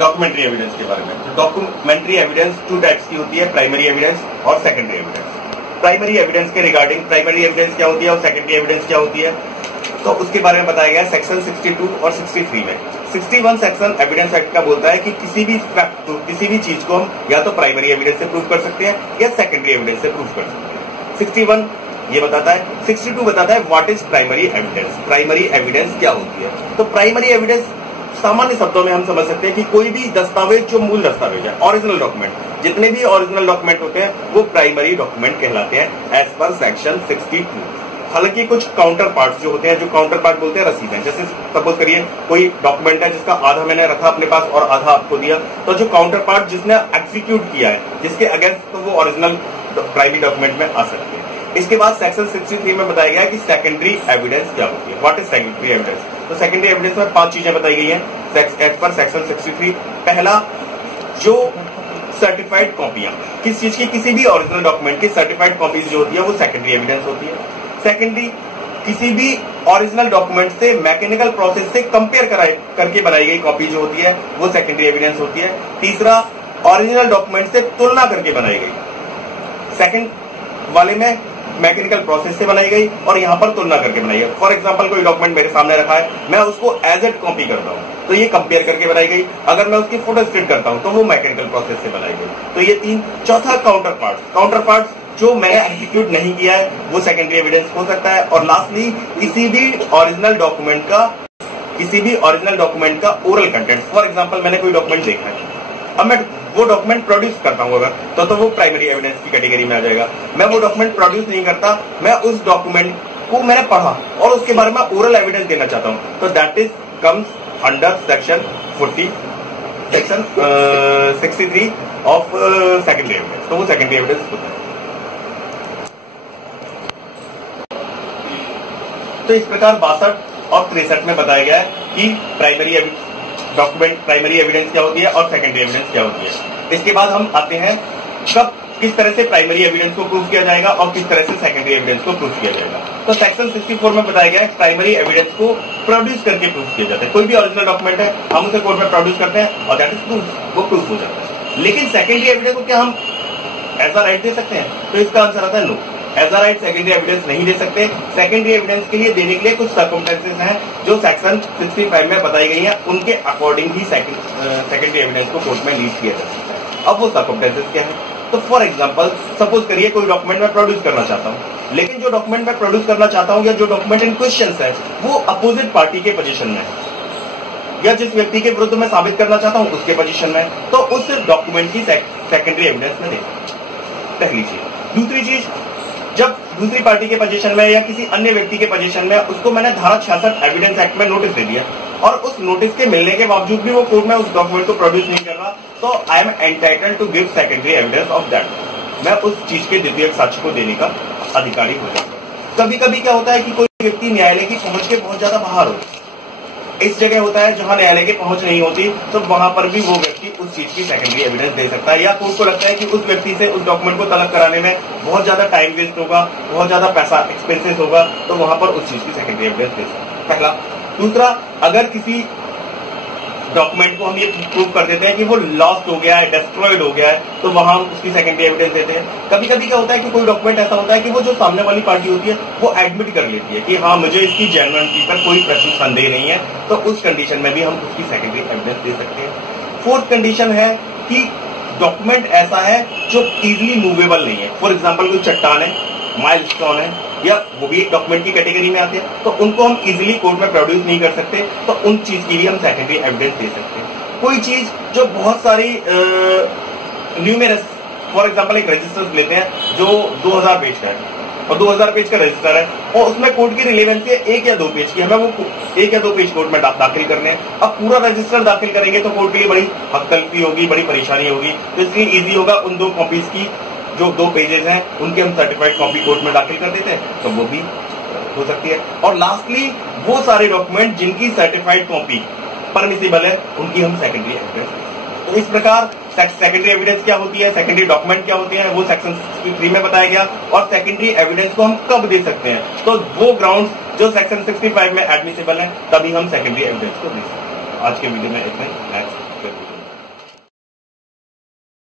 Documentary evidence के बारे में। तो डॉक्यूमेंट्री एविडेंस 2 टाइप्स की होती है, प्राइमरी एविडेंस और सेकेंडरी एविडेंस। प्राइमरी एविडेंस के रिगार्डिंग प्राइमरी एविडेंस क्या होती है और सेकेंडरी एविडेंस क्या होती है, तो उसके बारे में बताया गया सेक्शन 62 और 63 में। 61 सेक्शन एविडेंस एक्ट का बोलता है कि किसी भी फैक्ट को, किसी भी चीज को हम या तो प्राइमरी एविडेंस से प्रूव कर सकते हैं या सेकेंडरी एविडेंस से प्रूव कर सकते हैं। 61 ये बताता है, 62 बताता है what is primary evidence. Primary evidence क्या होती है? तो प्राइमरी एविडेंस सामान्य शब्दों में हम समझ सकते हैं कि कोई भी दस्तावेज जो मूल दस्तावेज है, ओरिजिनल डॉक्यूमेंट, जितने भी ओरिजिनल डॉक्यूमेंट होते हैं वो प्राइमरी डॉक्यूमेंट कहलाते हैं एज पर सेक्शन 62। हालांकि कुछ काउंटर पार्ट जो होते हैं, जो काउंटर पार्ट बोलते हैं रसीदें, जैसे सपोज करिए कोई डॉक्यूमेंट है जिसका आधा मैंने रखा अपने पास और आधा आपको दिया, तो जो काउंटर पार्ट जिसने एग्जीक्यूट किया है, जिसके अगेंस्ट, तो वो ओरिजिनल प्राइमरी डॉक्यूमेंट में आ सकते हैं। इसके बाद सेक्शन 63 में बताया गया कि सेकेंडरी एविडेंस क्या होती है, व्हाट इज सेकेंडरी एविडेंस। तो सेकेंडरी एविडेंस में 5 चीजें बताई गई हैं एज पर सेक्शन 63। पहला, जो सर्टिफाइड कॉपियां, किस चीज की, किसी भी ओरिजिनल डॉक्यूमेंट की सर्टिफाइड कॉपीज जो होती है वो सेकेंडरी एविडेंस होती है। सेकेंडरी, किसी भी ओरिजिनल डॉक्यूमेंट से मैकेनिकल प्रोसेस से कंपेयर करके बनाई गई कॉपी जो होती है वो सेकेंडरी एविडेंस होती है। तीसरा, ओरिजिनल डॉक्यूमेंट से तुलना करके बनाई गई। सेकंड वाले में मैकेनिकल प्रोसेस से बनाई गई और यहाँ पर तुलना करके बनाई गई। फॉर एग्जांपल कोई डॉक्यूमेंट मेरे सामने रखा है, मैं उसको एज एड कॉपी करता हूँ तो ये कंपेयर करके बनाई गई। अगर मैं उसकी फोटो स्टेट करता हूँ तो वो मैकेनिकल प्रोसेस से बनाई गई। तो ये 3। चौथा, काउंटर पार्ट्स जो मैंने एग्जीक्यूट नहीं किया है वो सेकेंडरी एविडेंस हो सकता है। और लास्टली, किसी भी ओरिजिनल डॉक्यूमेंट का ओरल कंटेंट। फॉर एग्जांपल मैंने कोई डॉक्यूमेंट देखा है, अब मैं वो डॉक्यूमेंट प्रोड्यूस करता हूँ अगर, तो वो प्राइमरी एविडेंस की कैटेगरी में आ जाएगा। मैं वो डॉक्यूमेंट प्रोड्यूस नहीं करता, मैं उस डॉक्यूमेंट को मैंने पढ़ा और उसके बारे में ओरल एविडेंस देना चाहता हूँ, तो that is comes under section 63 of secondary evidence. तो वो सेकेंडरी एविडेंस होता है। तो इस प्रकार 62 और 63 में बताया गया है कि प्राइमरी एविडेंस क्या होती है और सेकेंडरी एविडेंस क्या होती है। इसके बाद हम आते हैं कब, किस तरह से प्राइमरी एविडेंस को प्रूव किया जाएगा और किस तरह से सेकेंडरी एविडेंस को प्रूव किया जाएगा। तो सेक्शन 64 में बताया गया है प्राइमरी एविडेंस को प्रोड्यूस करके प्रूव किया जाता है। कोई भी ओरिजिनल डॉक्यूमेंट है, हम उसे कोर्ट में प्रोड्यूस करते हैं और दैट इज प्रूफ, वो प्रूफ हो जाता है। लेकिन सेकेंडरी एविडेंस को क्या हम एज अ राइट दे सकते हैं? तो इसका आंसर आता है no, as a right secondary evidence नहीं दे सकते। सेकेंडरी एविडेंस के लिए देने के लिए कुछ सर्कमस्टेंसेस हैं जो सेक्शन 65 में बताई गई हैं, उनके अकॉर्डिंग ही सेकेंडरी एविडेंस को कोर्ट में लीड किया जा सकता है। अब वो सर्कमस्टेंसेस क्या है? तो फॉर एग्जांपल सपोज करिए कोई डॉक्यूमेंट मैं प्रोड्यूस करना चाहता हूं, लेकिन जो डॉक्यूमेंट मैं प्रोड्यूस करना चाहता हूं या जो डॉक्यूमेंट इन क्वेश्चन है वो अपोजिट पार्टी के पोजीशन में है या जिस व्यक्ति के विरुद्ध मैं साबित करना चाहता हूं उसके पोजीशन में, तो उस डॉक्यूमेंट की सेकेंडरी एविडेंस में दे, पहली चीज। दूसरी चीज, जब दूसरी पार्टी के पोजीशन में या किसी अन्य व्यक्ति के पोजीशन में उसको मैंने धारा 66 एविडेंस एक्ट में नोटिस दे दिया और उस नोटिस के मिलने के बावजूद भी वो कोर्ट में उस डॉक्यूमेंट को प्रोड्यूस नहीं कर रहा, तो I am entitled to give secondary evidence of that. मैं उस चीज के द्वितीयक साक्ष्य को देने का अधिकारी हो जाता हूँ। कभी कभी क्या होता है कि कोई व्यक्ति न्यायालय की पहुंच के बहुत ज्यादा बाहर हो, इस जगह होता है जहां न्यायालय की पहुंच नहीं होती, तो वहां पर भी वो व्यक्ति उस चीज की सेकेंडरी एविडेंस दे सकता है। या कोर्ट को लगता है कि उस व्यक्ति से उस डॉक्यूमेंट को तलब कराने में बहुत ज्यादा टाइम वेस्ट होगा, बहुत ज्यादा पैसा एक्सपेंसेस होगा, तो वहां पर उस चीज की सेकेंडरी एविडेंस दे सकता है, पहला। दूसरा, अगर किसी डॉक्यूमेंट को हम ये प्रूव कर देते हैं कि वो लॉस्ट हो गया है, डिस्ट्रॉयड हो गया है, तो वहां हम उसकी सेकेंडरी एविडेंस देते हैं। कभी कभी क्या होता है कि कोई डॉक्यूमेंट ऐसा होता है कि वो जो सामने वाली पार्टी होती है वो एडमिट कर लेती है कि हाँ मुझे इसकी जेन्युइनिटी पर कोई प्रश्न संदेह नहीं है, तो उस कंडीशन में भी हम उसकी सेकेंडरी एविडेंस दे सकते हैं। फोर्थ कंडीशन है कि डॉक्यूमेंट ऐसा है जो इजिली मूवेबल नहीं है। फॉर एग्जाम्पल कोई चट्टान है, माइलस्टोन है, या वो भी एक डॉक्यूमेंट की कैटेगरी में आते हैं, तो उनको हम इजीली कोर्ट में प्रोड्यूस नहीं कर सकते, तो उन चीज की भी हम सेकेंडरी एविडेंस दे सकते हैं। कोई चीज जो बहुत सारी न्यूमेरस, फॉर एग्जांपल एक रजिस्टर लेते हैं जो 2000 पेज का है और 2000 पेज का रजिस्टर है और उसमें कोर्ट की रिलेवेंसी है 1 या 2 पेज की, हमें वो 1 या 2 पेज कोर्ट में दाखिल करने हैं। अब पूरा रजिस्टर दाखिल करेंगे तो कोर्ट के लिए बड़ी हकतलफी होगी, बड़ी परेशानी होगी, तो इसलिए इजी होगा उन 2 कॉपीज की जो 2 पेजेस हैं उनके हम सर्टिफाइड कॉपी कोर्ट में दाखिल कर देते हैं, तो वो भी हो सकती है। और लास्टली वो सारे डॉक्यूमेंट जिनकी सर्टिफाइड कॉपी परमिसिबल है उनकी हम सेकेंडरी एविडेंस। तो इस प्रकार सेकेंडरी एविडेंस क्या होती है, सेकेंडरी डॉक्यूमेंट क्या होते हैं, वो सेक्शन 63 में बताया गया। और सेकेंडरी एविडेंस को हम कब दे सकते हैं, तो वो ग्राउंड्स जो सेक्शन 65 में एडमिसिबल है तभी हम सेकेंडरी एविडेंस को दे सकते हैं। आज के वीडियो में इतना ही।